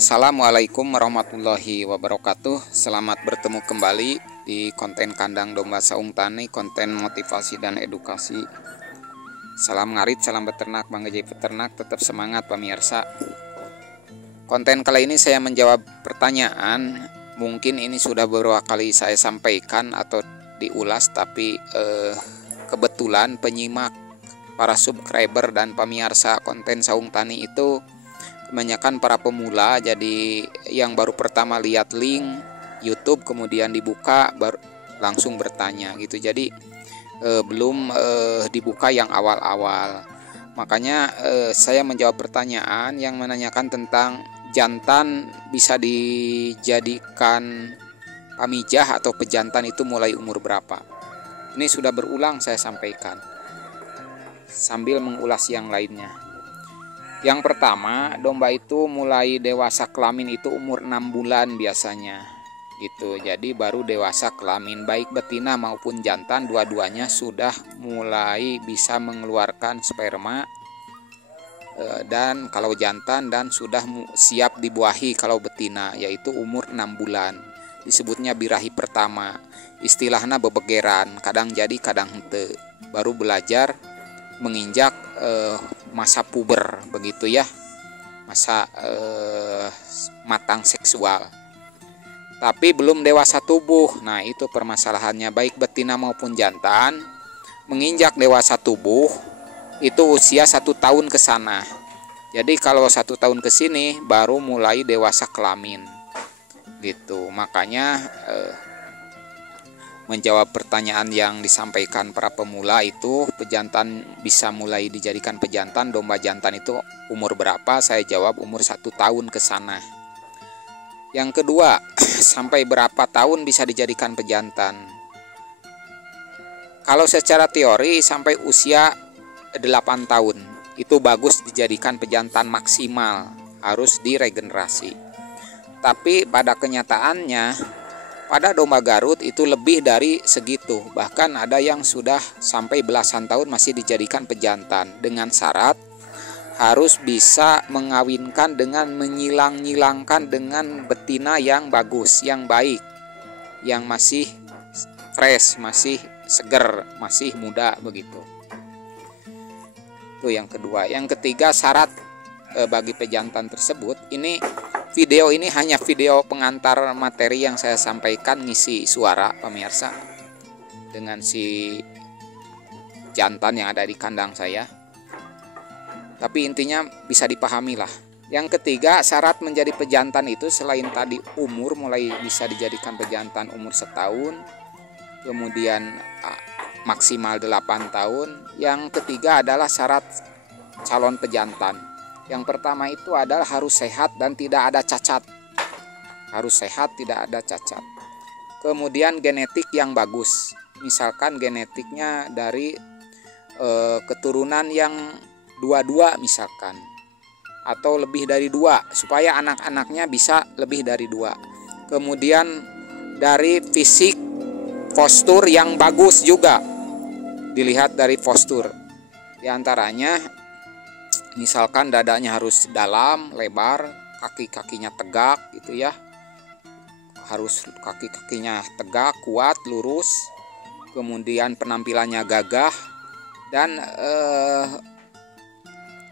Assalamualaikum warahmatullahi wabarakatuh. Selamat bertemu kembali di konten kandang domba saung tani, konten motivasi dan edukasi. Salam ngarit, salam beternak, Bang Gajah Peternak, tetap semangat pemirsa. Konten kali ini saya menjawab pertanyaan. Mungkin ini sudah beberapa kali saya sampaikan atau diulas, tapi kebetulan penyimak, para subscriber dan pemirsa konten saung tani itu kebanyakan para pemula, jadi yang baru pertama lihat link YouTube kemudian dibuka baru langsung bertanya gitu. Jadi belum dibuka yang awal-awal. Makanya saya menjawab pertanyaan yang menanyakan tentang jantan bisa dijadikan pamijah atau pejantan itu mulai umur berapa. Ini sudah berulang saya sampaikan sambil mengulas yang lainnya. Yang pertama, domba itu mulai dewasa kelamin itu umur 6 bulan biasanya gitu. Jadi baru dewasa kelamin, baik betina maupun jantan dua-duanya sudah mulai bisa mengeluarkan sperma, dan kalau jantan dan sudah siap dibuahi kalau betina, yaitu umur 6 bulan. Disebutnya birahi pertama. Istilahnya bebegeran, kadang jadi kadang hente. Baru belajar menginjak masa puber begitu ya, masa matang seksual, tapi belum dewasa tubuh. Nah itu permasalahannya, baik betina maupun jantan menginjak dewasa tubuh itu usia 1 tahun ke sana. Jadi kalau 1 tahun ke sini baru mulai dewasa kelamin gitu. Makanya menjawab pertanyaan yang disampaikan para pemula itu, pejantan bisa mulai dijadikan pejantan, domba jantan itu umur berapa? Saya jawab umur 1 tahun ke sana. Yang kedua, sampai berapa tahun bisa dijadikan pejantan? Kalau secara teori sampai usia 8 tahun itu bagus dijadikan pejantan maksimal, harus diregenerasi. Tapi pada kenyataannya pada domba Garut itu lebih dari segitu, bahkan ada yang sudah sampai belasan tahun masih dijadikan pejantan, dengan syarat harus bisa mengawinkan dengan menyilang-nyilangkan dengan betina yang bagus, yang baik, yang masih fresh, masih seger, masih muda begitu. Itu yang kedua. Yang ketiga, syarat bagi pejantan tersebut, ini video ini hanya video pengantar materi yang saya sampaikan, ngisi suara pemirsa dengan si jantan yang ada di kandang saya. Tapi intinya bisa dipahami lah. Yang ketiga, syarat menjadi pejantan itu selain tadi umur, mulai bisa dijadikan pejantan umur 1 tahun, kemudian maksimal 8 tahun. Yang ketiga adalah syarat calon pejantan. Yang pertama itu adalah harus sehat dan tidak ada cacat. Harus sehat, tidak ada cacat. Kemudian genetik yang bagus. Misalkan genetiknya dari keturunan yang 2 misalkan. Atau lebih dari 2, supaya anak-anaknya bisa lebih dari 2. Kemudian dari fisik, postur yang bagus juga. Dilihat dari postur. Di antaranya misalkan dadanya harus dalam, lebar, kaki-kakinya tegak gitu ya. Harus kaki-kakinya tegak, kuat, lurus. Kemudian penampilannya gagah. Dan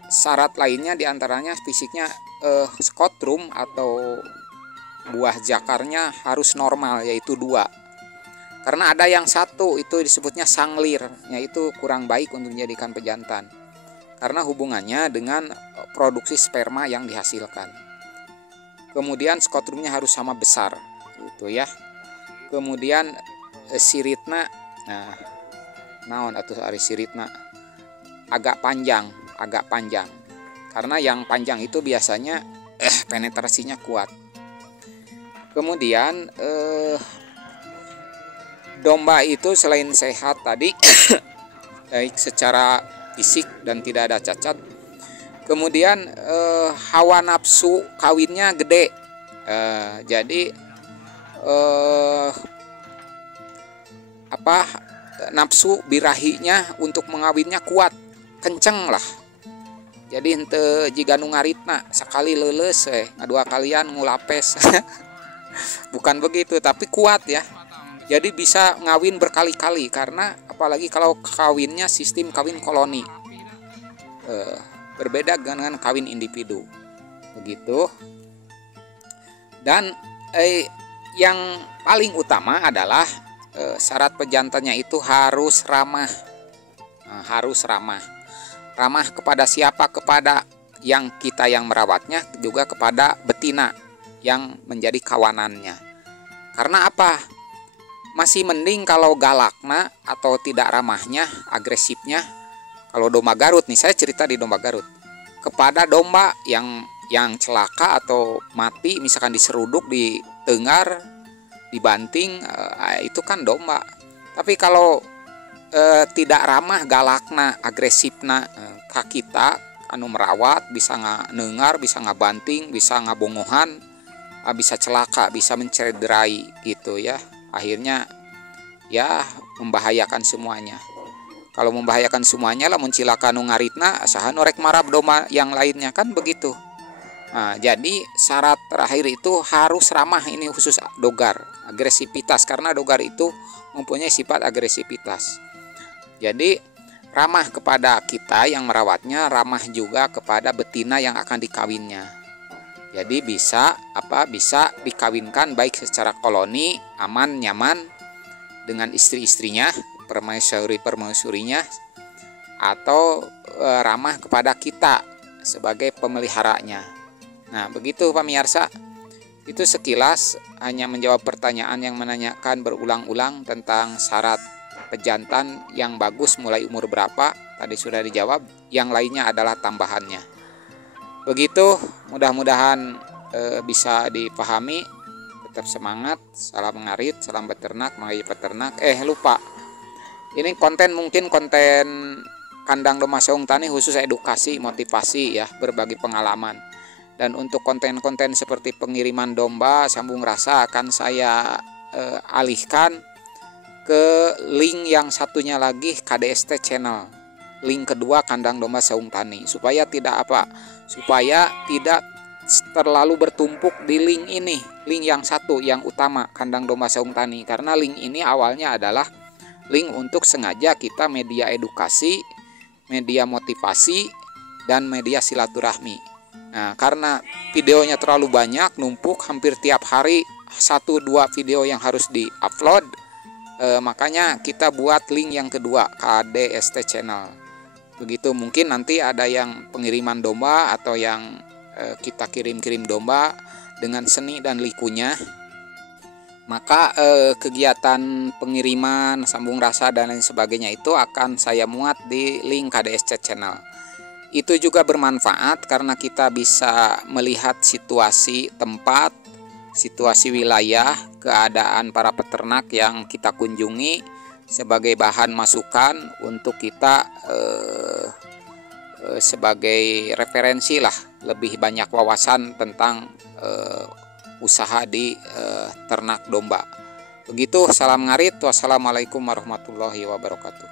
syarat lainnya diantaranya fisiknya skotrum atau buah jakarnya harus normal, yaitu 2. Karena ada yang 1 itu disebutnya sanglir, yaitu kurang baik untuk dijadikan pejantan. Karena hubungannya dengan produksi sperma yang dihasilkan. Kemudian skotrumnya harus sama besar gitu ya. Kemudian siritna, nah naon atuh ari siritna, agak panjang. Karena yang panjang itu biasanya penetrasinya kuat. Kemudian domba itu selain sehat tadi baik secara fisik dan tidak ada cacat, kemudian hawa nafsu kawinnya gede, jadi nafsu birahinya untuk mengawinnya kuat, kenceng lah Jadi henteu jiga nu ngaritna sakali leuleus ngadua kalian ngulapes. Bukan begitu, tapi kuat ya. Jadi bisa ngawin berkali-kali, karena apalagi kalau kawinnya sistem kawin koloni. Berbeda dengan kawin individu. Begitu. Dan yang paling utama adalah syarat pejantannya itu harus ramah. Harus ramah. Ramah kepada siapa? Kepada yang kita yang merawatnya, juga kepada betina yang menjadi kawanannya. Karena apa? Masih mending kalau galakna atau tidak ramahnya, agresifnya. Kalau domba Garut nih, saya cerita di domba Garut. Kepada domba yang celaka atau mati, misalkan diseruduk, ditengar, dibanting, itu kan domba. Tapi kalau tidak ramah, galakna, agresifna, kita anu merawat, bisa ngengar, bisa ngabanting, bisa ngabongohan, bisa celaka, bisa mencederai gitu ya. Akhirnya ya membahayakan semuanya. Kalau membahayakan semuanya lah mencilaka nu ngaritna, saha nu rek marab domba yang lainnya, kan begitu. Nah, jadi syarat terakhir itu harus ramah, ini khusus dogar, agresivitas, karena dogar itu mempunyai sifat agresivitas. Jadi ramah kepada kita yang merawatnya, ramah juga kepada betina yang akan dikawinnya. Jadi bisa dikawinkan baik secara koloni, aman, nyaman dengan istri-istrinya, permaisuri-permaisurinya, atau ramah kepada kita sebagai pemeliharanya. Nah, begitu pemirsa, itu sekilas hanya menjawab pertanyaan yang menanyakan berulang-ulang tentang syarat pejantan yang bagus mulai umur berapa. Tadi sudah dijawab, yang lainnya adalah tambahannya. Begitu, mudah-mudahan bisa dipahami. Tetap semangat, salam ngarit, salam beternak, mari peternak. Lupa, ini mungkin konten kandang domba saung tani khusus edukasi, motivasi ya, berbagi pengalaman. Dan untuk konten-konten seperti pengiriman domba, sambung rasa akan saya alihkan ke link yang satunya lagi, KDST channel. Link kedua kandang domba saung tani, supaya tidak terlalu bertumpuk di link ini. Link yang satu yang utama, kandang domba saung tani, karena link ini awalnya adalah link untuk sengaja kita media edukasi, media motivasi, dan media silaturahmi. Nah, karena videonya terlalu banyak, numpuk, hampir tiap hari 1-2 video yang harus di-upload, makanya kita buat link yang kedua, KDST channel. Begitu, mungkin nanti ada yang pengiriman domba atau yang kita kirim-kirim domba dengan seni dan likunya. Maka kegiatan pengiriman, sambung rasa, dan lain sebagainya itu akan saya muat di link KDST channel. Itu juga bermanfaat karena kita bisa melihat situasi tempat, situasi wilayah, keadaan para peternak yang kita kunjungi sebagai bahan masukan untuk kita sebagai referensi lah, lebih banyak wawasan tentang usaha di ternak domba. Begitu, salam ngarit, wassalamualaikum warahmatullahi wabarakatuh.